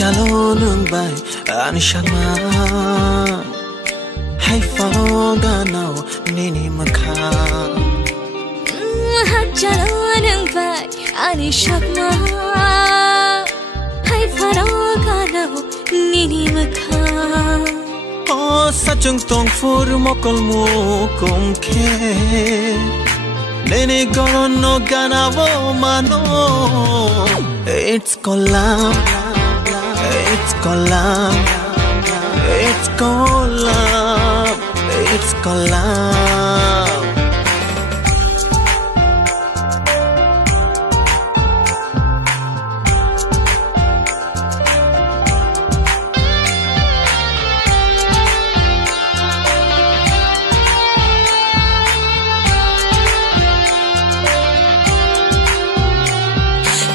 Shalom by Anishama Hai Faroga now Nini Maka Shalom by Anishama Hai Faroga now Nini Maka Oh Sachung Tong for Mokol Mukum Ke Nini Goron no Ganavo Mano It's Kolam It's Kolam, it's Kolam, it's Kolam.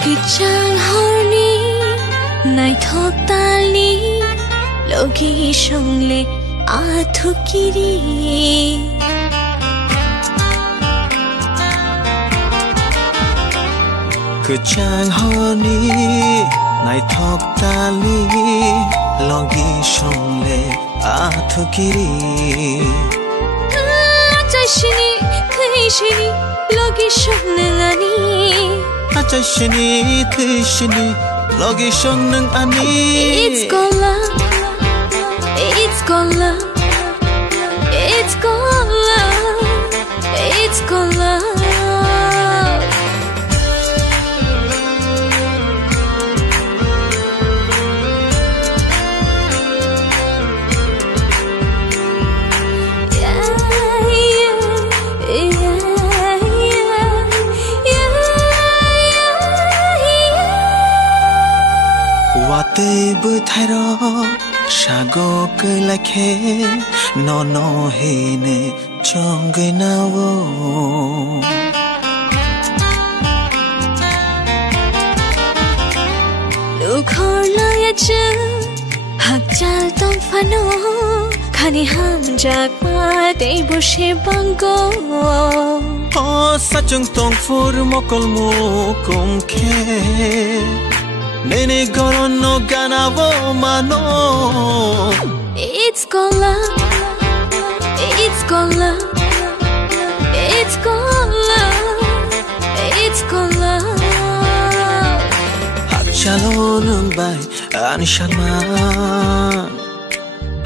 Kichang horny, night hawk tali, logi shongle athukiri. Kichang horny, night hawk tali, logi shongle athukiri. Achashini, kaishini, logi shongle ani. Achashini, kaishini. Logi shong nang ani. It's Kolam, it's Kolam, it's Kolam, it's Kolam. Wate buthairo shago kelakhe no hene chongnawo Lukhor layachu hakjal tong fano khani ham jakma dei boshe bango Oh sachung tong for mokol mukum khe Nene goron no ganavo mano It's Kolam, it's Kolam, it's Kolam, it's Kolam. Shalom by Anishama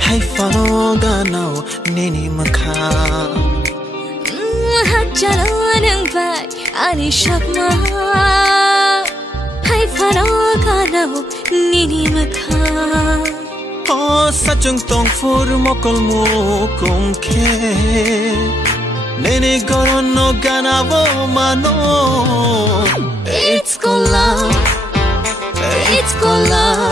Hai Faroga now Nini Maka Shalom by Anishama Hai Faroga now Nini Maka Oh Sachung Tong for Mokol Mukum Ke Nene Goron no Ganavo Mano It's Kolam, it's Kolam.